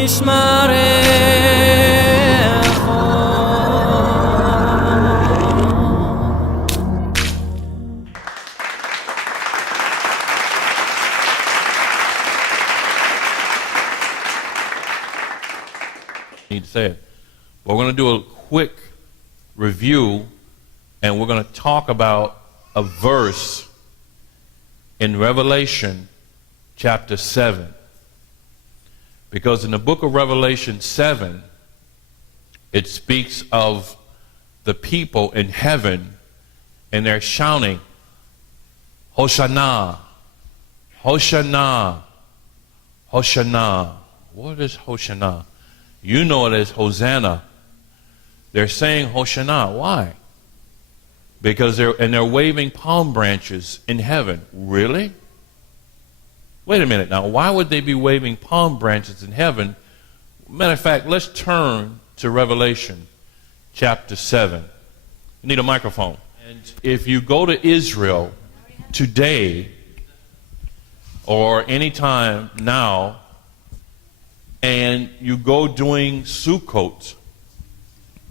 Need to say it. We're going to do a quick review, and we're going to talk about a verse in Revelation chapter 7. Because in the book of Revelation 7, it speaks of the people in heaven, and they're shouting, Hosanna, Hosanna, Hosanna. What is Hosanna? You know it as Hosanna. They're saying Hosanna. Why? Because they're waving palm branches in heaven. Really? Wait a minute now. Why would they be waving palm branches in heaven? Matter of fact, let's turn to Revelation chapter 7. You need a microphone. And if you go to Israel today or any time now, and you go doing Sukkot,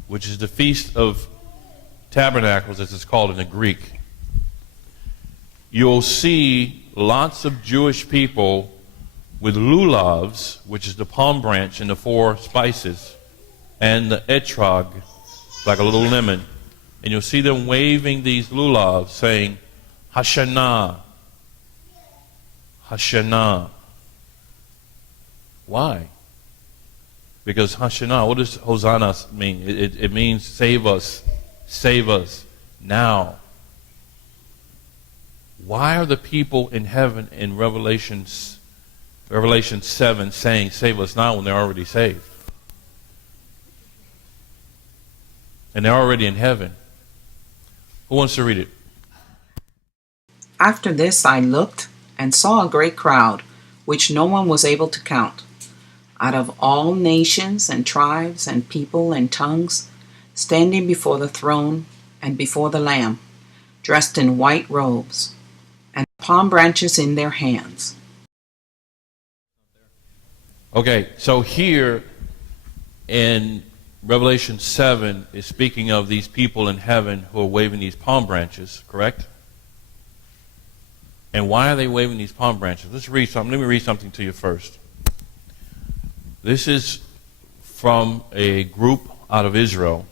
which is the Feast of Tabernacles, as it's called in the Greek, you'll see lots of Jewish people with lulavs, which is the palm branch and the 4 spices, and the etrog, like a little lemon, and you'll see them waving these lulavs, saying, Hashanah, Hashanah. Why? Because Hashanah, what does Hosanna mean? It means save us now. Why are the people in heaven in Revelation 7 saying save us now when they're already saved? And they're already in heaven. Who wants to read it? After this I looked and saw a great crowd, which no one was able to count, out of all nations and tribes and people and tongues, standing before the throne and before the Lamb, dressed in white robes, and palm branches in their hands. Okay, so here in Revelation 7 is speaking of these people in heaven who are waving these palm branches, correct? And why are they waving these palm branches? Let's read something. Let me read something to you first. This is from a group out of Israel,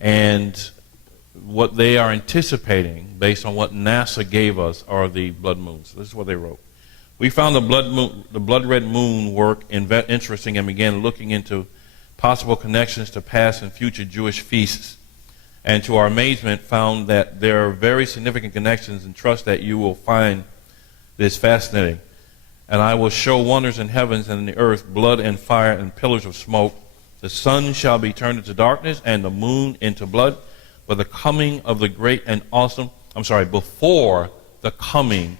and what they are anticipating, based on what NASA gave us, are the blood moons. This is what they wrote. We found the blood red moon work interesting and began looking into possible connections to past and future Jewish feasts, and to our amazement found that there are very significant connections, and trust that you will find this fascinating. And I will show wonders in heavens and in the earth, blood and fire and pillars of smoke. The sun shall be turned into darkness and the moon into blood, for the coming of the great and awesome, before the coming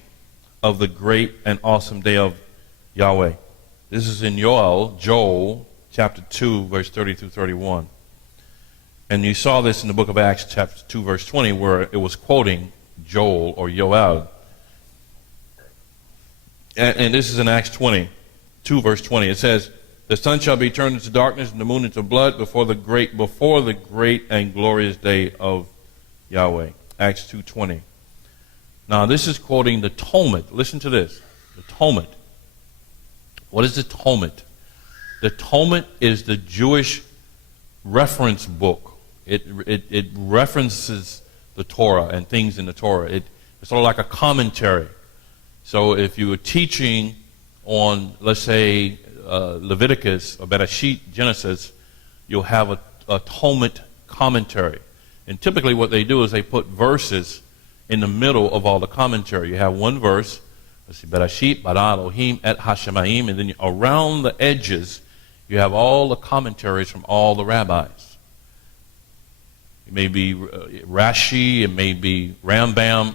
of the great and awesome day of Yahweh. This is in Joel chapter 2, verse 30 through 31. And you saw this in the book of Acts chapter 2, verse 20, where it was quoting Joel or Yoel. And this is in Acts 2, verse 20. It says, the sun shall be turned into darkness and the moon into blood before the great and glorious day of Yahweh. Acts 2:20. Now this is quoting the Talmud. Listen to this. The Talmud. What is the Talmud? The Talmud is the Jewish reference book. It references the Torah and things in the Torah. It's sort of like a commentary. So if you were teaching on, let's say, Leviticus or Bereshit, Genesis, you'll have a Talmud commentary. And typically what they do is they put verses in the middle of all the commentary. You have one verse, let's see, Bereshit, bara Elohim, et Hashemayim, and then around the edges you have all the commentaries from all the rabbis. It may be Rashi, it may be Rambam,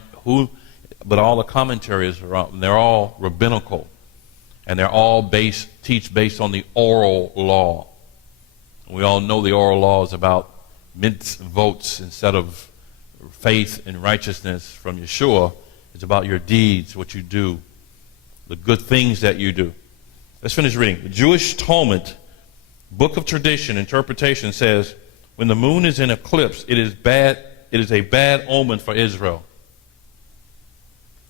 but all the commentaries are out, and they're all rabbinical, and they're all teach based on the oral law. We all know the oral law is about mitzvot instead of faith and righteousness from Yeshua. It's about your deeds, what you do, the good things that you do. Let's finish reading. The Jewish Talmud, book of tradition, interpretation says, when the moon is in eclipse, it is a bad omen for Israel.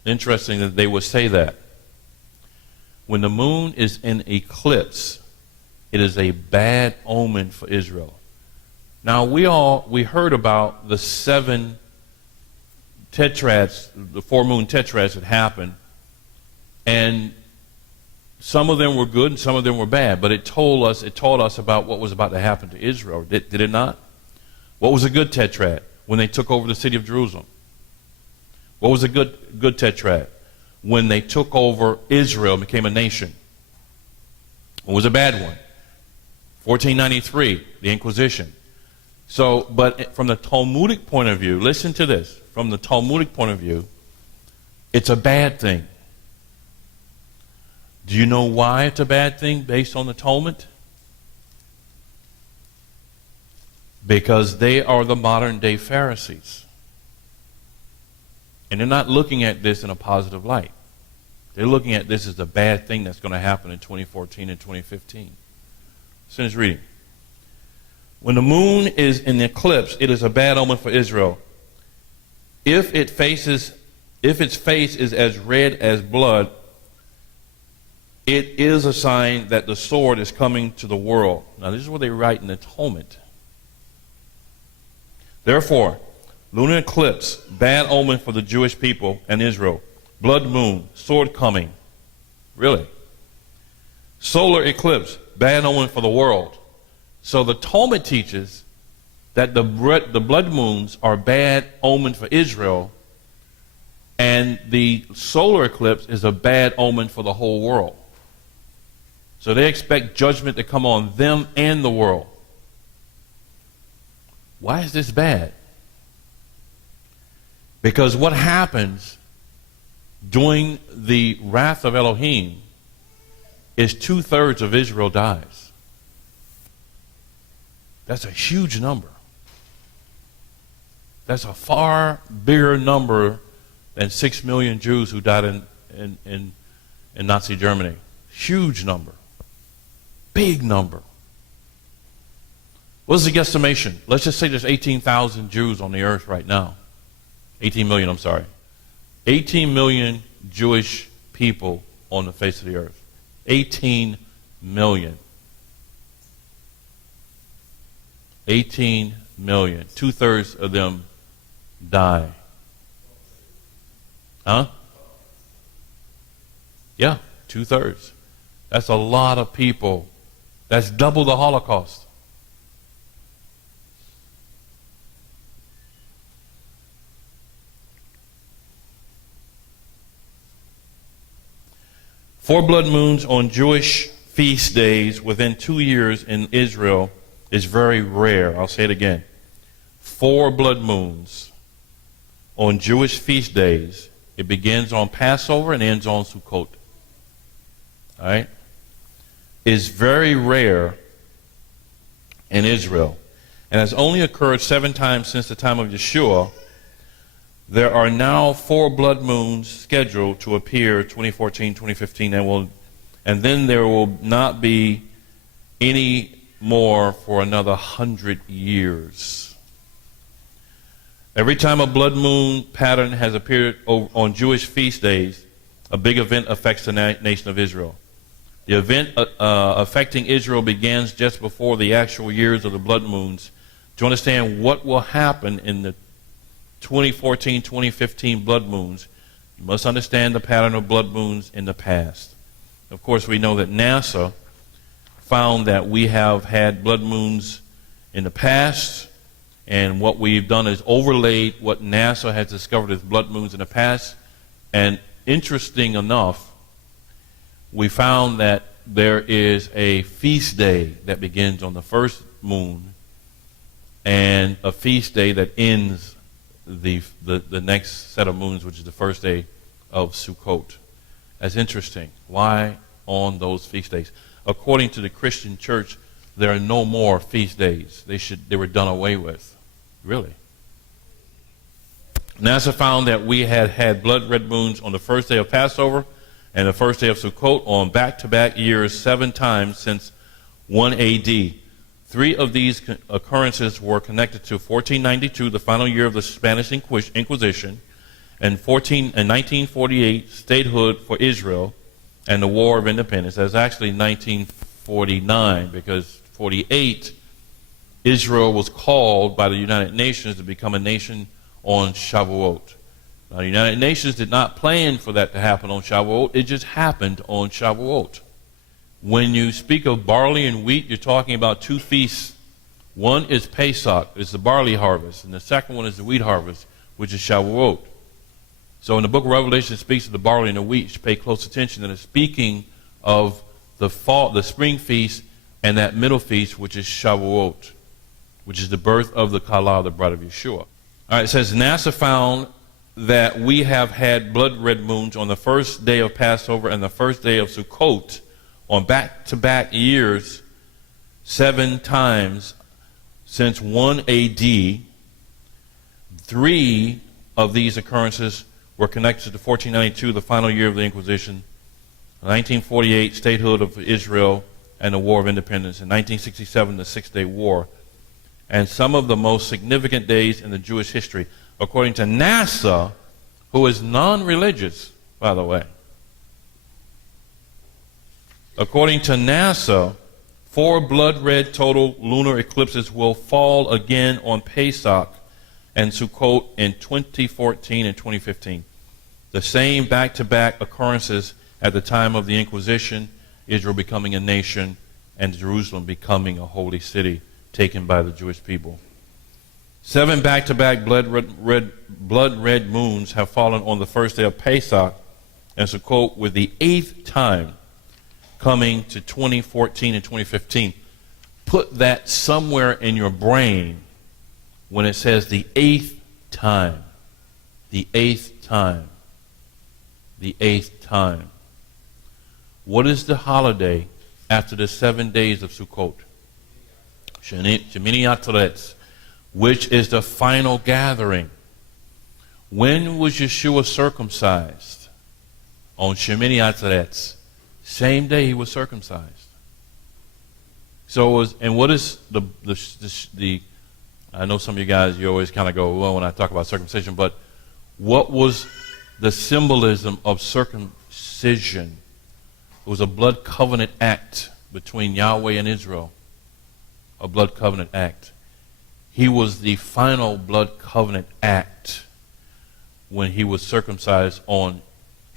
Interesting that they would say that. When the moon is in eclipse, it is a bad omen for Israel. Now, we heard about the 7 tetrads, the 4 moon tetrads that happened, and some of them were good and some of them were bad, but it taught us about what was about to happen to Israel, did it not? What was a good tetrad? When they took over the city of Jerusalem. What was a good tetrad? When they took over Israel and became a nation. What was a bad one? 1493, the Inquisition. So, but from the Talmudic point of view, listen to this. From the Talmudic point of view, it's a bad thing. Do you know why it's a bad thing based on the Talmud? Because they are the modern day Pharisees. And they're not looking at this in a positive light. They're looking at this as a bad thing that's going to happen in 2014 and 2015. Finish reading. When the moon is in eclipse, it is a bad omen for Israel. If its face is as red as blood, it is a sign that the sword is coming to the world. Now, this is what they write in the Talmud. Therefore, lunar eclipse, bad omen for the Jewish people and Israel. Blood moon, sword coming. Really? Solar eclipse, bad omen for the world. So the Talmud teaches that the blood moons are bad omen for Israel, and the solar eclipse is a bad omen for the whole world. So they expect judgment to come on them and the world. Why is this bad? Because what happens during the wrath of Elohim is 2/3 of Israel dies. That's a huge number. That's a far bigger number than 6 million Jews who died in Nazi Germany. Huge number. Big number. What's the guesstimation? Let's just say there's 18,000 Jews on the earth right now. 18 million, I'm sorry. 18 million Jewish people on the face of the earth. 18 million. 18 million. 2/3 of them die. Huh? Yeah, 2/3. That's a lot of people. That's double the Holocaust. Four blood moons on Jewish feast days within 2 years in Israel is very rare. I'll say it again. 4 blood moons on Jewish feast days. It begins on Passover and ends on Sukkot. All right? Is very rare in Israel and has only occurred 7 times since the time of Yeshua. There are now 4 blood moons scheduled to appear 2014, 2015, and then there will not be any more for another 100 years. Every time a blood moon pattern has appeared on Jewish feast days, a big event affects the nation of Israel. The event affecting Israel begins just before the actual years of the blood moons. To understand what will happen in the 2014, 2015 blood moons, you must understand the pattern of blood moons in the past. Of course, we know that NASA found that we have had blood moons in the past, and what we've done is overlaid what NASA has discovered as blood moons in the past. And interesting enough, we found that there is a feast day that begins on the first moon and a feast day that ends the next set of moons, which is the first day of Sukkot. That's interesting. Why on those feast days? According to the Christian church, there are no more feast days. They were done away with. Really? NASA found that we had blood red moons on the first day of Passover and the first day of Sukkot on back-to-back years 7 times since 1 AD. 3 of these occurrences were connected to 1492, the final year of the Spanish Inquisition, and 1948, statehood for Israel, and the War of Independence. That's actually 1949, because 48, Israel was called by the United Nations to become a nation on Shavuot. Now, the United Nations did not plan for that to happen on Shavuot. It just happened on Shavuot. When you speak of barley and wheat, you're talking about 2 feasts. One is Pesach, it's the barley harvest, and the second one is the wheat harvest, which is Shavuot. So in the book of Revelation, it speaks of the barley and the wheat. You should pay close attention that it's speaking of the spring feast, and that middle feast, which is Shavuot, which is the birth of the Kala, the bride of Yeshua. All right, it says, NASA found that we have had blood red moons on the first day of Passover and the first day of Sukkot on back-to-back years 7 times since 1 AD. 3 of these occurrences were connected to 1492, the final year of the Inquisition, 1948, statehood of Israel and the War of Independence, in 1967, the Six-Day War, and some of the most significant days in the Jewish history. According to NASA, who is non-religious, by the way. According to NASA, 4 blood red total lunar eclipses will fall again on Pesach and Sukkot in 2014 and 2015. The same back-to-back occurrences at the time of the Inquisition, Israel becoming a nation, and Jerusalem becoming a holy city taken by the Jewish people. 7 back-to-back blood red moons have fallen on the first day of Pesach and Sukkot, with the 8th time coming to 2014 and 2015. Put that somewhere in your brain when it says the 8th time. The 8th time. The 8th time. What is the holiday after the 7 days of Sukkot? Shemini Ateret, which is the final gathering. When was Yeshua circumcised? On Shemini Ateret. Same day he was circumcised. So what is the I know some of you guys, you always kind of go, well, when I talk about circumcision, but what was the symbolism of circumcision? It was a blood covenant act between Yahweh and Israel. A blood covenant act. He was the final blood covenant act when he was circumcised on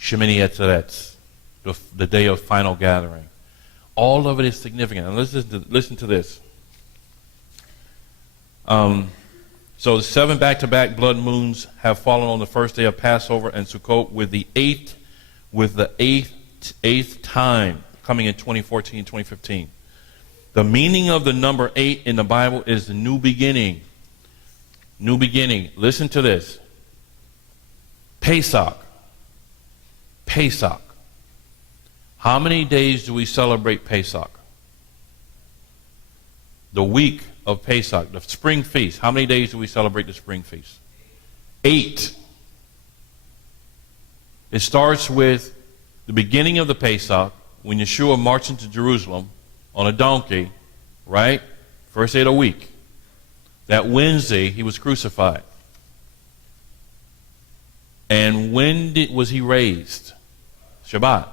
Shemini Ateret, the day of final gathering. All of it is significant. And listen to this. So the 7 back-to-back blood moons have fallen on the first day of Passover and Sukkot, with the eighth time coming in 2014 and 2015. The meaning of the number 8 in the Bible is the new beginning. New beginning. Listen to this. Pesach. Pesach. How many days do we celebrate Pesach? The week of Pesach, the spring feast. How many days do we celebrate the spring feast? 8. It starts with the beginning of the Pesach, when Yeshua marched into Jerusalem on a donkey, right? First day of the week. That Wednesday, he was crucified. And when was he raised? Shabbat.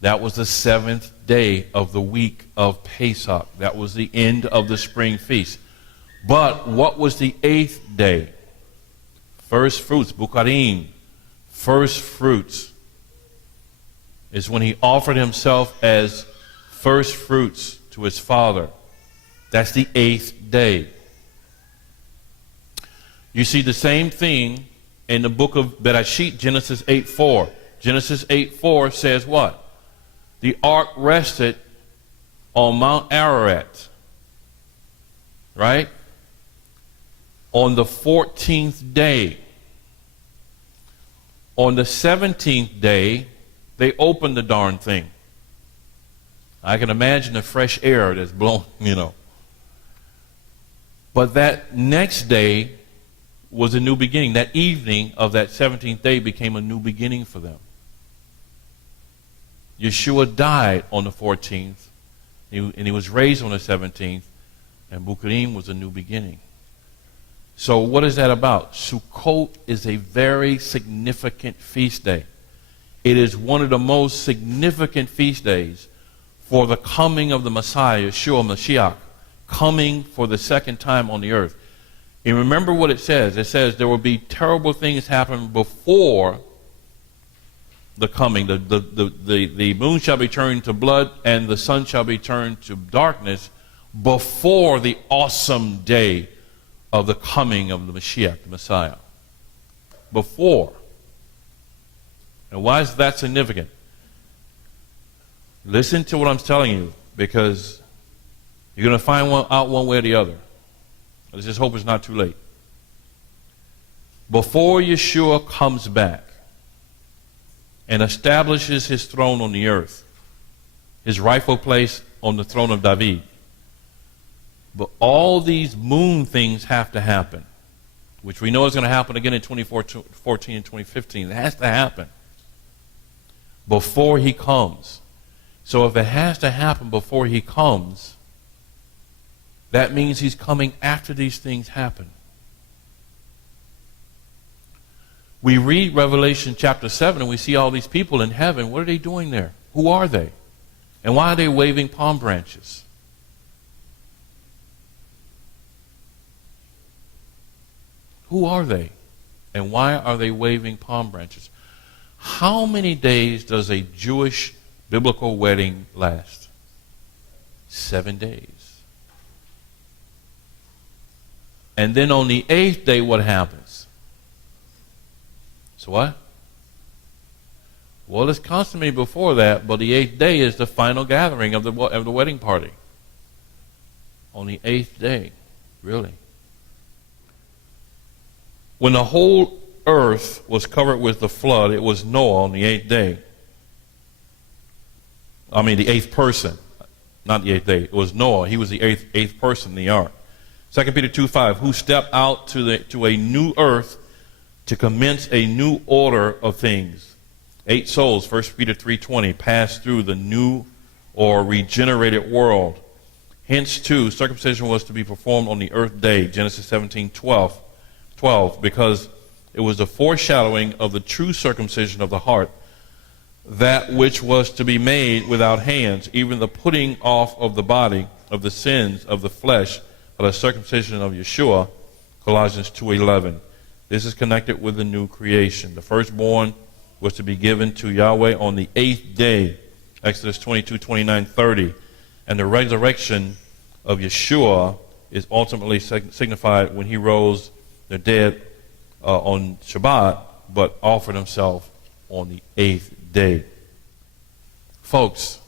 That was the 7th day of the week of Pesach. That was the end of the spring feast. But what was the 8th day? First fruits, Bukarim. First fruits is when he offered himself as first fruits to his Father. That's the 8th day. You see the same thing in the book of Bereshit, Genesis 8:4. Genesis 8:4 says what? The ark rested on Mount Ararat, right? On the 14th day. On the 17th day, they opened the darn thing. I can imagine the fresh air that's blowing, But that next day was a new beginning. That evening of that 17th day became a new beginning for them. Yeshua died on the 14th, and he was raised on the 17th, and Bukharim was a new beginning. So what is that about? Sukkot is a very significant feast day. It is one of the most significant feast days for the coming of the Messiah, Yeshua Mashiach, coming for the second time on the earth. And remember what it says. It says there will be terrible things happen before the coming. The moon shall be turned to blood and the sun shall be turned to darkness before the awesome day of the coming of the Mashiach, the Messiah. Before. And why is that significant? Listen to what I'm telling you, because you're going to find out one way or the other. I just hope it's not too late. Before Yeshua comes back and establishes his throne on the earth, his rightful place on the throne of David, but all these moon things have to happen, which we know is going to happen again in 2014 and 2015. It has to happen before he comes. So if it has to happen before he comes, that means he's coming after these things happen. We read Revelation chapter 7 and we see all these people in heaven. What are they doing there? Who are they? And why are they waving palm branches? Who are they? And why are they waving palm branches? How many days does a Jewish biblical wedding last? 7 days. And then on the 8th day, what happens? So what? Well, it's constantly before that, but the 8th day is the final gathering of the wedding party. On the 8th day, really. When the whole earth was covered with the flood, it was Noah on the 8th day. I mean, the 8th person, not the 8th day. It was Noah. He was the eighth person in the ark. 2 Peter 2:5, who stepped out to a new earth to commence a new order of things. 8 souls, 1 Peter 3:20, passed through the new or regenerated world. Hence, too, circumcision was to be performed on the earth day, Genesis 17:12, because it was the foreshadowing of the true circumcision of the heart, that which was to be made without hands, even the putting off of the body of the sins of the flesh, by the circumcision of Yeshua, Colossians 2:11. This is connected with the new creation. The firstborn was to be given to Yahweh on the 8th day, Exodus 22:29-30. And the resurrection of Yeshua is ultimately signified when he rose the dead on Shabbat, but offered himself on the 8th day. Folks,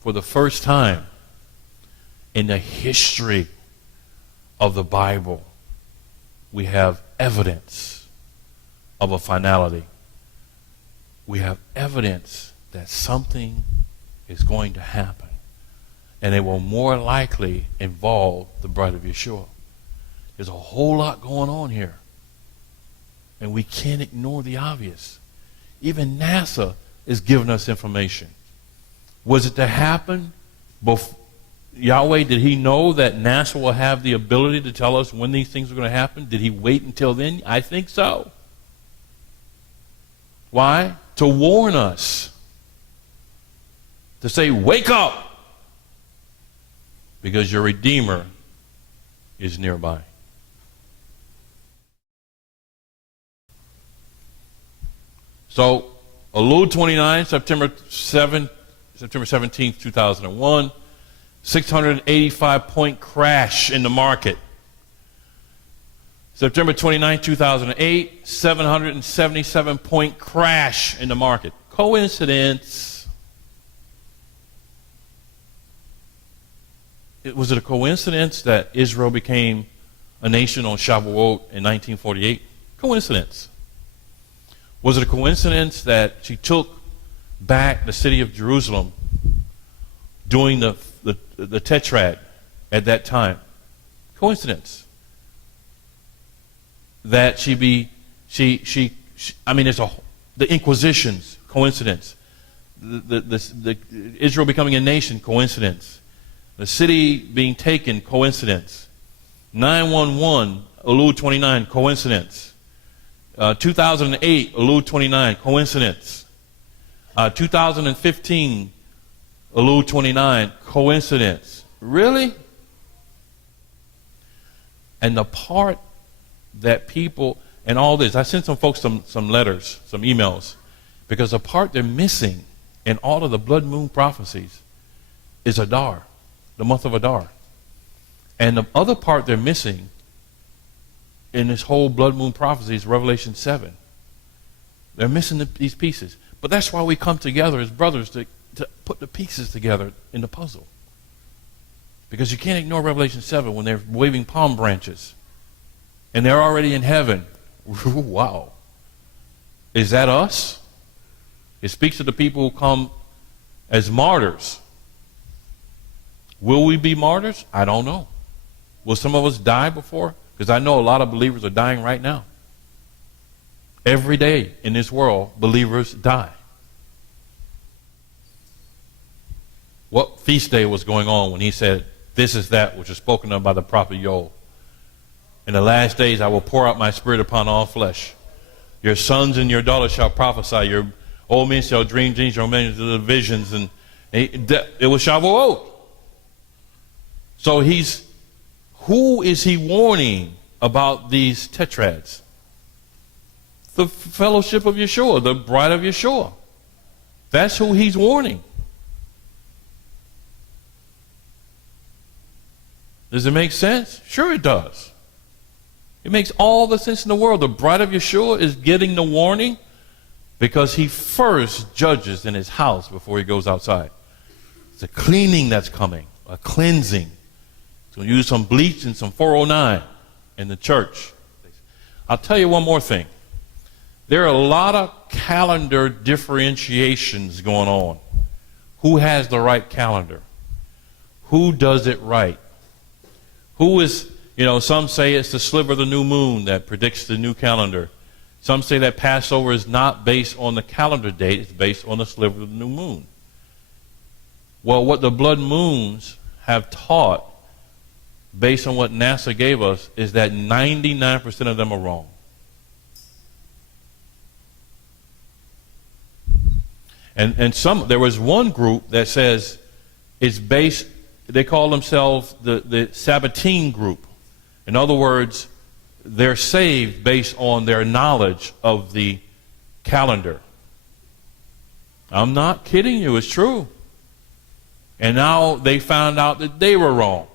for the first time in the history of the Bible, we have evidence of a finality. We have evidence that something is going to happen, and it will more likely involve the bride of Yeshua. There's a whole lot going on here, and we can't ignore the obvious. Even NASA is giving us information. Was it to happen before? Yahweh, did he know that NASA will have the ability to tell us when these things are going to happen? Did he wait until then? I think so. Why? To warn us. To say, wake up! Because your Redeemer is nearby. So, Elul 29, September 17th, 2001. 685-point crash in the market. September 29, 2008, 777-point crash in the market. Coincidence? Was it a coincidence that Israel became a nation on Shavuot in 1948? Coincidence. Was it a coincidence that she took back the city of Jerusalem during the Tetrad at that time? Coincidence. That the Inquisitions, coincidence. the Israel becoming a nation, coincidence. The city being taken, coincidence. 911, Elul 29, coincidence. 2008, Elul 29, coincidence. 2015, Elul 29, coincidence. Really? And the part that people, and all this, I sent some folks some letters, some emails, because the part they're missing in all of the blood moon prophecies is Adar, the month of Adar. And the other part they're missing in this whole blood moon prophecy is Revelation 7. They're missing these pieces. But that's why we come together as brothers to put the pieces together in the puzzle. Because you can't ignore Revelation 7 when they're waving palm branches. And they're already in heaven. Wow. Is that us? It speaks to the people who come as martyrs. Will we be martyrs? I don't know. Will some of us die before? Because I know a lot of believers are dying right now. Every day in this world, believers die. What feast day was going on when he said, "This is that which is spoken of by the prophet Joel. In the last days I will pour out my spirit upon all flesh. Your sons and your daughters shall prophesy. Your old men shall dream dreams, your men shall have visions." And it was Shavuot. So who is he warning about these tetrads? The fellowship of Yeshua, the bride of Yeshua. That's who he's warning. Does it make sense? Sure it does. It makes all the sense in the world. The bride of Yeshua is getting the warning because he first judges in his house before he goes outside. It's a cleaning that's coming, a cleansing. He's going to use some bleach and some 409 in the church. I'll tell you one more thing. There are a lot of calendar differentiations going on. Who has the right calendar? Who does it right? Who is, some say it's the sliver of the new moon that predicts the new calendar. Some say that Passover is not based on the calendar date, it's based on the sliver of the new moon. Well, what the blood moons have taught, based on what NASA gave us, is that 99% of them are wrong. And there was one group that says it's based, they call themselves the Sabbatine group. In other words, they're saved based on their knowledge of the calendar. I'm not kidding you, it's true. And now they found out that they were wrong.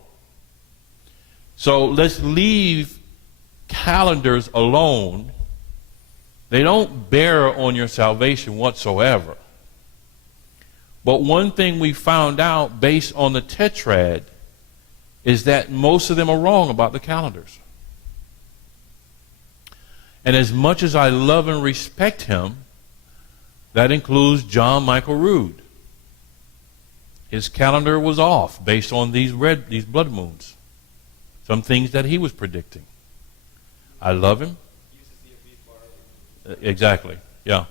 So let's leave calendars alone. They don't bear on your salvation whatsoever. But one thing we found out based on the tetrad is that most of them are wrong about the calendars. And as much as I love and respect him, that includes John Michael Rood. His calendar was off based on these blood moons. Some things that he was predicting. I love him. Exactly, yeah.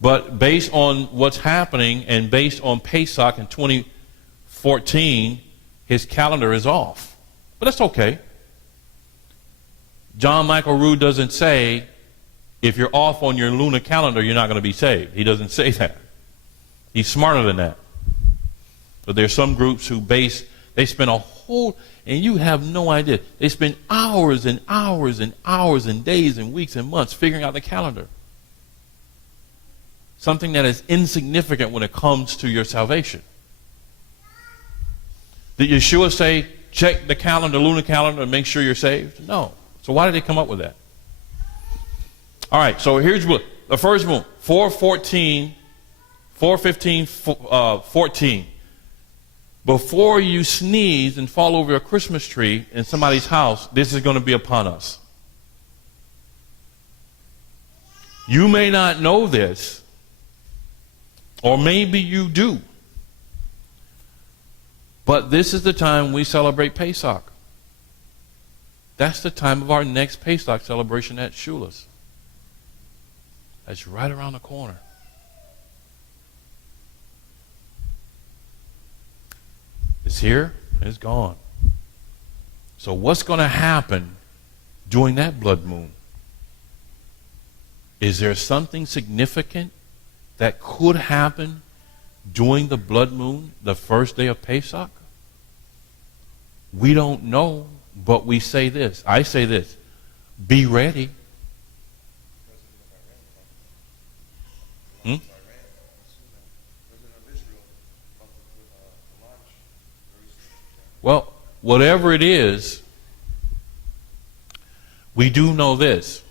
But based on what's happening and based on Pesach in 2014, his calendar is off. But that's okay. John Michael Rood doesn't say, if you're off on your lunar calendar, you're not going to be saved. He doesn't say that. He's smarter than that. But there's some groups who they spend a whole, and you have no idea. They spend hours and hours and hours and days and weeks and months figuring out the calendar. Something that is insignificant when it comes to your salvation. Did Yeshua say, check the calendar, lunar calendar, and make sure you're saved? No. So why did they come up with that? All right, so here's the first one, 4:14, 4:15, Before you sneeze and fall over a Christmas tree in somebody's house, this is going to be upon us. You may not know this, or maybe you do. But this is the time we celebrate Pesach. That's the time of our next Pesach celebration at Shula's. That's right around the corner. It's here and it's gone. So what's going to happen during that blood moon? Is there something significant that could happen during the blood moon, the first day of Pesach? We don't know, but we say this. I say this. Be ready. Well, whatever it is, we do know this.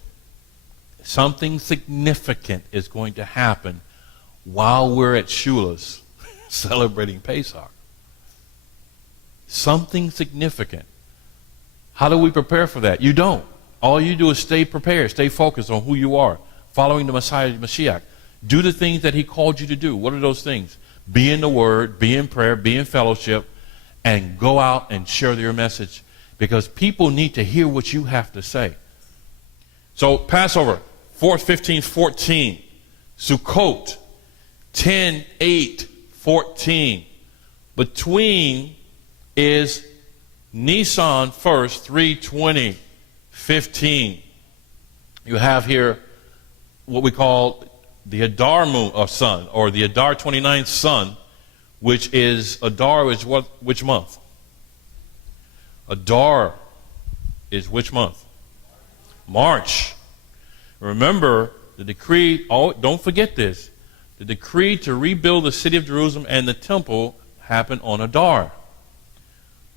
Something significant is going to happen while we're at Shula's celebrating Pesach. Something significant. How do we prepare for that? You don't. All you do is stay prepared, stay focused on who you are, following the Messiah, Mashiach. Do the things that he called you to do. What are those things? Be in the Word, be in prayer, be in fellowship, and go out and share your message, because people need to hear what you have to say. So Passover, 4th, 15th, 14. Sukkot, 10, 8, 14. Between is Nisan 1st, 3, 20, 15. You have here what we call the Adar moon of sun, or the Adar 29th sun, which is, Adar is what? Which month? Adar is which month? March. Remember, the decree, don't forget this, the decree to rebuild the city of Jerusalem and the temple happened on Adar.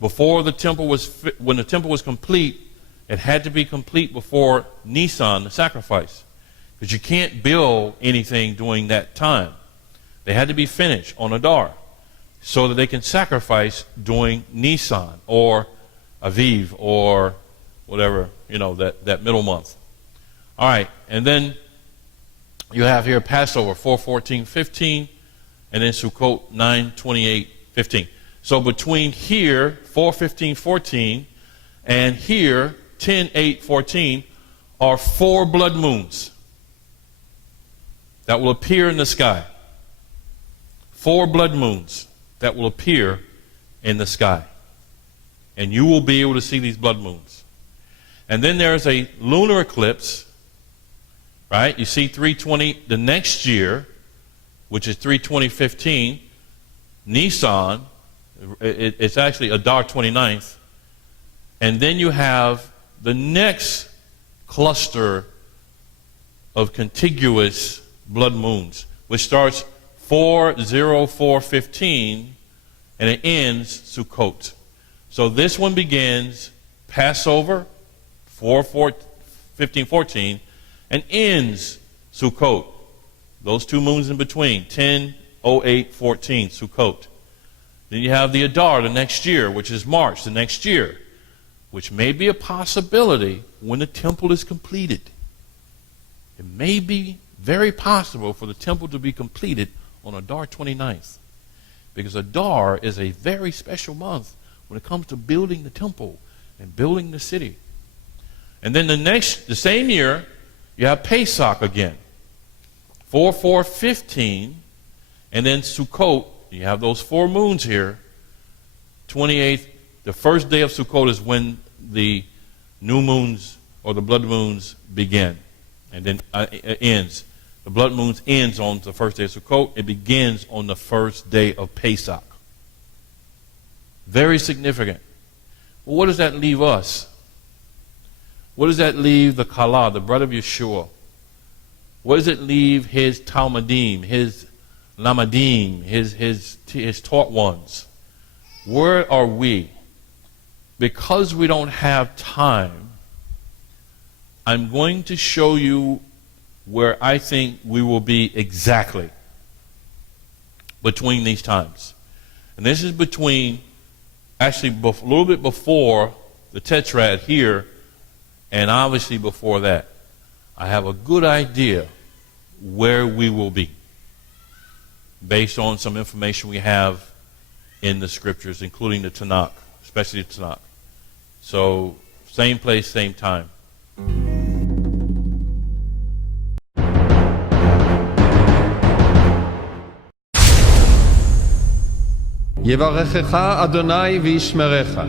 Before the temple was, when the temple was complete, it had to be complete before Nisan, the sacrifice. Because you can't build anything during that time. They had to be finished on Adar so that they can sacrifice during Nisan or Aviv or whatever, that middle month. All right, and then you have here Passover, 4:14, 15, and then Sukkot, 9:28, 15. So between here, 4:15, 14, and here, 10:8, 14, are 4 blood moons that will appear in the sky. 4 blood moons that will appear in the sky. And you will be able to see these blood moons. And then there's a lunar eclipse, right? You see 320 the next year, which is 3/20/15, Nisan, it's actually Adar 29th. And then you have the next cluster of contiguous blood moons, which starts 4/04/15 and it ends Sukkot. So this one begins Passover, 4/15/14, and ends Sukkot. Those 2 moons in between, 10/08/14, Sukkot. Then you have the Adar the next year, which is March the next year, which may be a possibility when the temple is completed. It may be very possible for the temple to be completed on Adar 29th, because Adar is a very special month when it comes to building the temple and building the city. And then the same year, you have Pesach again, 4/4/15, and then Sukkot. You have those 4 moons here. 28th, the first day of Sukkot is when the new moons or the blood moons begin, and then it ends. The blood moons ends on the first day of Sukkot. It begins on the first day of Pesach. Very significant. Well, what does that leave us? What does that leave the Kala, the brother of Yeshua? What does it leave his Talmudim, his Lamadim, his taught ones? Where are we? Because we don't have time, I'm going to show you where I think we will be exactly between these times. And this is between, actually a little bit before the Tetrad here, and obviously before that. I have a good idea where we will be based on some information we have in the scriptures, including the Tanakh, especially the Tanakh. So, same place, same time. יברכך אדוני וישמרך.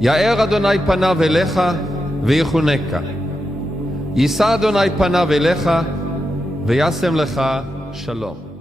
יאר אדוני פניו אליך ויחונקה. יישא אדוני פניו אליך וישם לך שלום.